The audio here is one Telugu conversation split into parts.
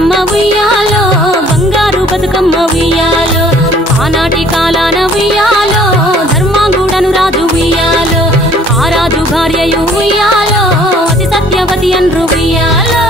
బతుకమ్మ ఉయ్యాలో బంగారు బతుకమ్మ ఉయ్యాలో ఆనాటి కాలాన ఉయ్యాలో ధర్మాంగుడను రాజు ఉయ్యాలో ఆ రాజు భార్యయు ఉయ్యాలో అతి సత్యవతి అన్రు ఉయ్యాలో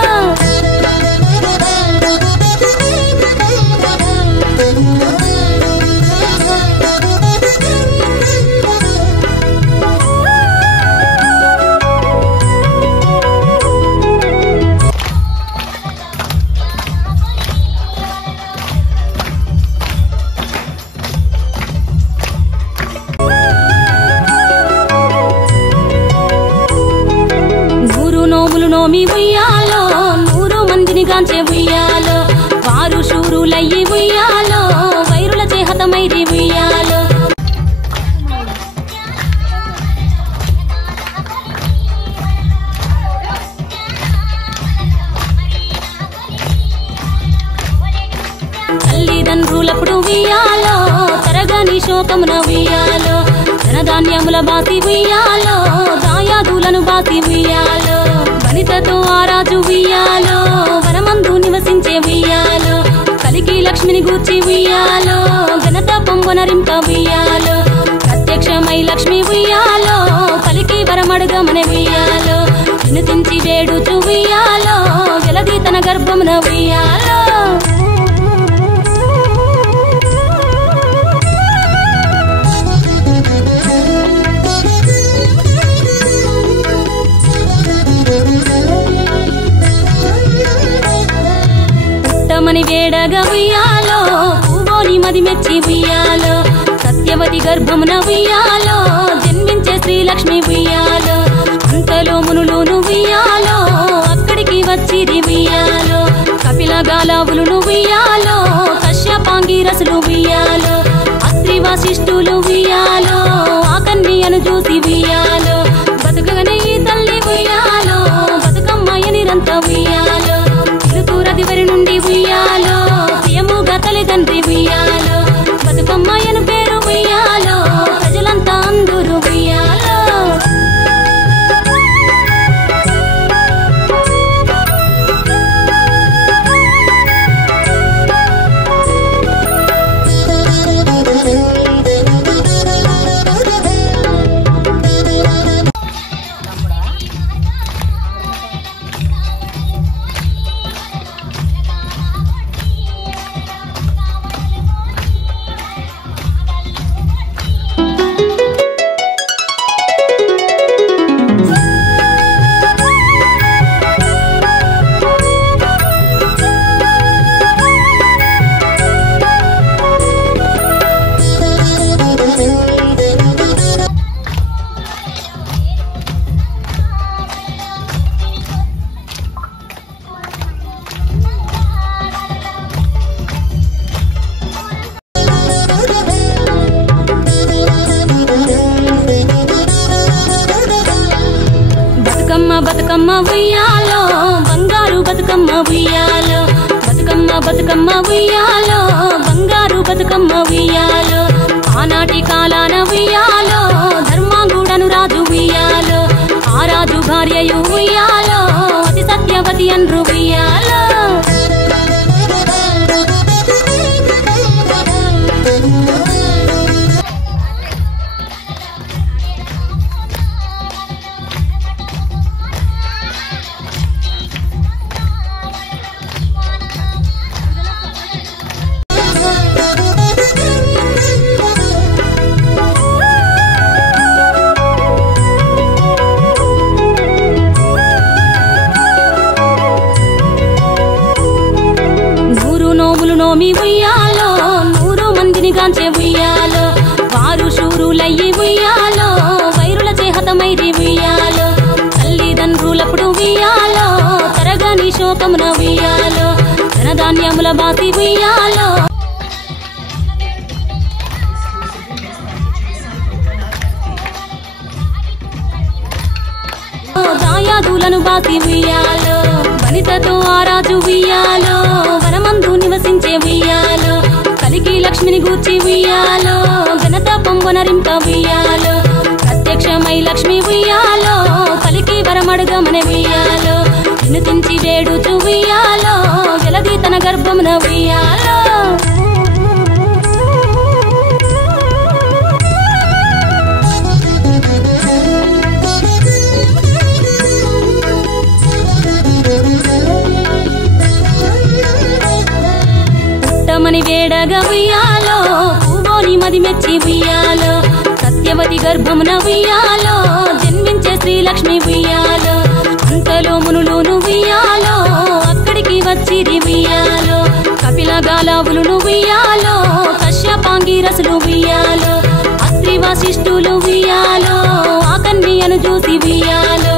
నోమి ఉయ్యాలో 100 మందిని గాంచే ఉయ్యాలో వారు శూరులయ్యి ఉయ్యాలో వైరుల చేహతమైరి ఉయ్యాలో తల్లిదండ్రులప్పుడు ఉయ్యాలో తరగని శోకమున ఉయ్యాలో ధనధాన్యముల బాసి ఉయ్యాలో దాయాదులను బాసి ఉయ్యాలో వనితతో ఆరాజు ఉయ్యాలో వనమందు నివసించే ఉయ్యాలో కలికి లక్ష్మిని గూర్చి ఉయ్యాలో ఘనత పొంగొనరింప ఉయ్యాలో ప్రత్యక్షమై లక్ష్మి ఉయ్యాలో కలికి వరమడుగమనే ఉయ్యాలో వినుతించి వేడుచు ఉయ్యాలో వెలది తన గర్భమున ఉయ్యాలో మని వేడగా ఉయ్యాలో పూవోని మది మెచ్చి ఉయ్యాలో సత్యవతి గర్భమున ఉయ్యాలో జన్మించే శ్రీలక్ష్మి ఉయ్యాలో అంతలో మునులును ఉయ్యాలో అక్కడికి వచ్చిరి ఉయ్యాలో కపిల గాలావులును ఉయ్యాలో కశ్యపాంగిరసులు ఉయ్యాలో అత్రి వశిష్ఠులు ఉయ్యాలో ఆ కన్యను చూసి ఉయ్యాలో బతుకగనే ఈ తల్లి ఉయ్యాలో బతుకమ్మయ్యనిరంత ఉయ్యాలో తిరుతూరదివరి నుండి ఉయ్యాలో ప్రియముగా తల్లిదండ్రి ఉయ్యాలో బతుకమ్మయ్యను పేరు ఉయ్యాలో ప్రజలంతా అందరూ ఉయ్యాలో బతుకమ్మ ఉయ్యాలో బంగారు బతుకమ్మ ఉయ్యాలో బతుకమ్మ బతుకమ్మ ఉయ్యాలో బంగారు బతుకమ్మ ఉయ్యాలో ఆనాటి కాలాన ఉయ్యాలో ధర్మాంగుడను రాజు ఉయ్యాలో ఆ రాజు భార్యయు ఉయ్యాలో అతి సత్యవతి అన్రు ఉయ్యాలో నోమి ఉయ్యాలో 100 మందిని గాంచే ఉయ్యాలో వారు శూరులయ్యి ఉయ్యాలో వైరుల చేహతమైరి ఉయ్యాలో తల్లిదండ్రులప్పుడు ఉయ్యాలో తరగని శోకమున ఉయ్యాలో ధనధాన్యముల బాసి ఉయ్యాలో దాయాదులను బాసి ఉయ్యాలో వనితతో ఆరాజు ఉయ్యాలో వనమందు నివసించే ఉయ్యాలో కలికి లక్ష్మిని గూర్చి ఉయ్యాలో ఘనత పొంగొనరింప ఉయ్యాలో ప్రత్యక్షమై లక్ష్మి ఉయ్యాలో కలికి వరమడుగమనే ఉయ్యాలో వినుతించి వేడుచు ఉయ్యాలో వెలది తన గర్భమున ఉయ్యాలో పుట్టమని వేడగా ఉయ్యాలో పూవోని మది మెచ్చి ఉయ్యాలో సత్యవతి గర్భమున ఉయ్యాలో జన్మించే శ్రీలక్ష్మి ఉయ్యాలో అంతలో మునులు ఉయ్యాలో అక్కడికి వచ్చిరి ఉయ్యాలో కపిల గాలావులు ఉయ్యాలో కశ్యపాంగిరసులు ఉయ్యాలో అత్రి వశిష్ఠులు ఉయ్యాలో ఆ కన్యను చూసి ఉయ్యాలో